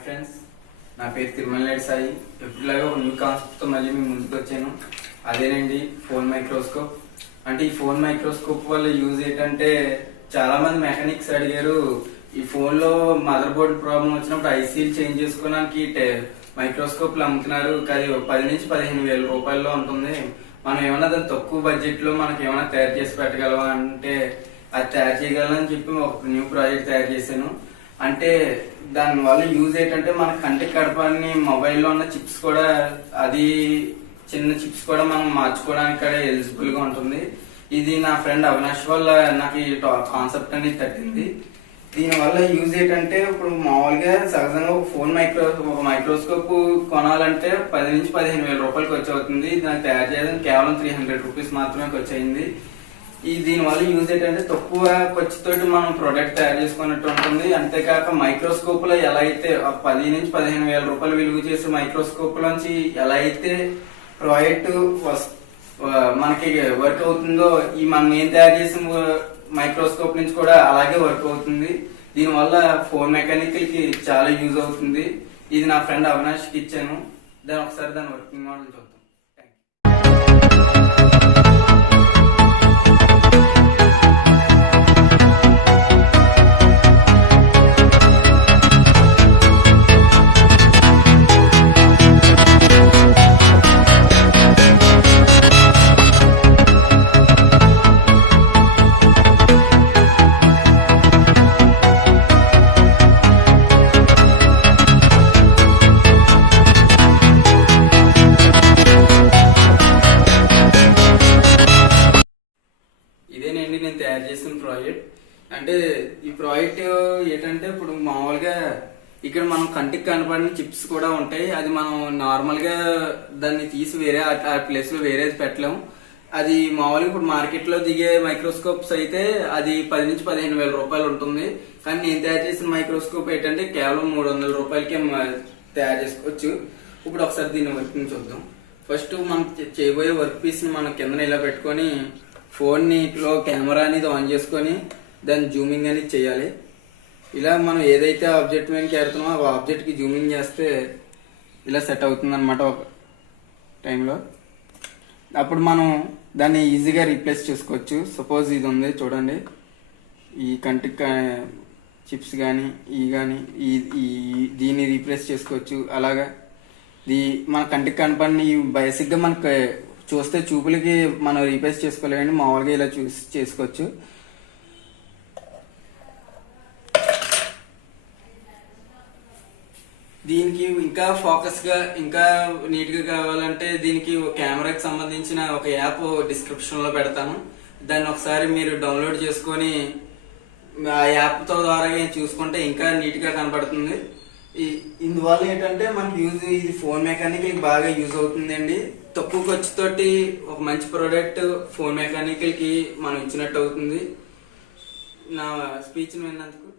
Hi friends, నా పేరు తిరుమలనేడి సాయి. ఎప్పుడులాగా ఒక న్యూ కాన్సెప్ట్తో మళ్ళీ మేము ముందుకు వచ్చాను. అదేనండి ఫోన్ మైక్రోస్కోప్. అంటే ఈ ఫోన్ మైక్రోస్కోప్ వల్ల యూజ్ ఏంటంటే, చాలా మంది మెకానిక్స్ అడిగారు, ఈ ఫోన్లో మదర్ బోర్డ్ ప్రాబ్లం వచ్చినప్పుడు ఐసీలు చేంజ్ చేసుకోవడానికి మైక్రోస్కోప్లు అమ్ముతున్నారు. కానీ 10 నుంచి 15 వేల రూపాయల్లో ఉంటుంది. మనం ఏమన్నా దాన్ని తక్కువ బడ్జెట్లో మనకి ఏమైనా తయారు చేసి పెట్టగలవా అంటే, అది తయారు చేయగలనని చెప్పి ఒక న్యూ ప్రాజెక్ట్ తయారు చేశాను. అంటే దాని వల్ల యూజ్ ఏంటంటే, మన కంటికి కడపని మొబైల్లో ఉన్న చిప్స్ కూడా, అది చిన్న చిప్స్ కూడా మనం మార్చుకోవడానికి కూడా ఎలిజిబుల్ గా ఉంటుంది. ఇది నా ఫ్రెండ్ అవినాష్ వల్ల నాకు ఈ కాన్సెప్ట్ అనేది తట్టింది. దీని వల్ల యూజ్ ఏంటంటే, ఇప్పుడు మామూలుగా సహజంగా ఒక మైక్రోస్కోప్ కొనాలంటే 10 నుంచి 15 వేల రూపాయలు ఖర్చు అవుతుంది. దాన్ని తయారు చేయడానికి కేవలం 300 రూపీస్ మాత్రమే ఖర్చు అయింది. దీని వల్ల యూజ్ ఏంటంటే, తక్కువ ఖర్చుతోటి మనం ప్రొడక్ట్ తయారు చేసుకున్నట్టు ఉంటుంది. అంతేకాక మైక్రోస్కోప్ లో ఎలా అయితే 10 నుంచి 15 వేల రూపాయలు విలువ చేసే మైక్రోస్కోప్ లోంచి ఎలా అయితే ప్రాజెక్ట్ మనకి వర్క్ అవుతుందో, ఈ మనం ఏం తయారు చేసిన మైక్రోస్కోప్ నుంచి కూడా అలాగే వర్క్ అవుతుంది. దీని వల్ల ఫోన్ మెకానికల్ కి చాలా యూజ్ అవుతుంది. ఇది నా ఫ్రెండ్ అవినాష్ కి ఇచ్చాను. ఒకసారి దాని వర్కింగ్ మోడల్ చూద్దాం. ఇదేనండి నేను తయారు చేసిన ప్రాజెక్ట్. అంటే ఈ ప్రాజెక్ట్ ఏంటంటే, ఇప్పుడు మామూలుగా ఇక్కడ మనం కంటికి కనపడిన చిప్స్ కూడా ఉంటాయి. అది మనం నార్మల్ గా దాన్ని తీసి వేరే ఆ ప్లేస్ లో వేరేది పెట్టలేము. అది మామూలుగా ఇప్పుడు మార్కెట్ లో దిగే మైక్రోస్కోప్స్ అయితే అది 10 నుంచి 15 వేల రూపాయలు ఉంటుంది. కానీ నేను తయారు చేసిన మైక్రోస్కోప్ ఏంటంటే కేవలం 300 రూపాయలకే తయారు చేసుకోవచ్చు. ఇప్పుడు ఒకసారి దీన్ని వర్కింగ్ చూద్దాం. ఫస్ట్ మనం చేయబోయే వర్క్ పీస్ ని మనం కింద ఇలా పెట్టుకొని ఫోన్ ని లో కెమెరా అనేది ఆన్ చేసుకొని దాన్ని జూమింగ్ అనేది చేయాలి. ఇలా మనం ఏదైతే ఆబ్జెక్ట్ మీద ఎడుతున్నామో ఆ ఆబ్జెక్ట్ కి జూమింగ్ చేస్తే ఇలా సెట్ అవుతుంది అనమాట ఒక టైంలో. అప్పుడు మనం దాన్ని ఈజీగా రీప్లేస్ చేసుకోవచ్చు. సపోజ్ ఇది ఉంది చూడండి, ఈ కంటికి చిప్స్ కానీ దీన్ని రీప్లేస్ చేసుకోవచ్చు. అలాగా మన కంటికి కనపడిన బేసిక్ గా మనకు చూస్తే చూపులకి మనం రీప్లేస్ చేసుకోలేమండి. మామూలుగా ఇలా చేసుకోవచ్చు. దీనికి ఇంకా ఫోకస్ గా ఇంకా నీట్ గా కావాలంటే దీనికి కెమెరాకి సంబంధించిన ఒక యాప్ డిస్క్రిప్షన్ లో పెడతాను. దాన్ని ఒకసారి మీరు డౌన్లోడ్ చేసుకొని ఆ యాప్ తో ద్వారా చూసుకుంటే ఇంకా నీట్ గా కనపడుతుంది. ఇందువల్ల ఏంటంటే మనకి ఇది ఫోన్ మెకానికల్ బాగా యూజ్ అవుతుందండి. తక్కువ ఖర్చుతోటి ఒక మంచి ప్రోడక్ట్ ఫోన్ మెకానికల్ కి మనం ఇచ్చినట్టు అవుతుంది. నా స్పీచ్ విన్నందుకు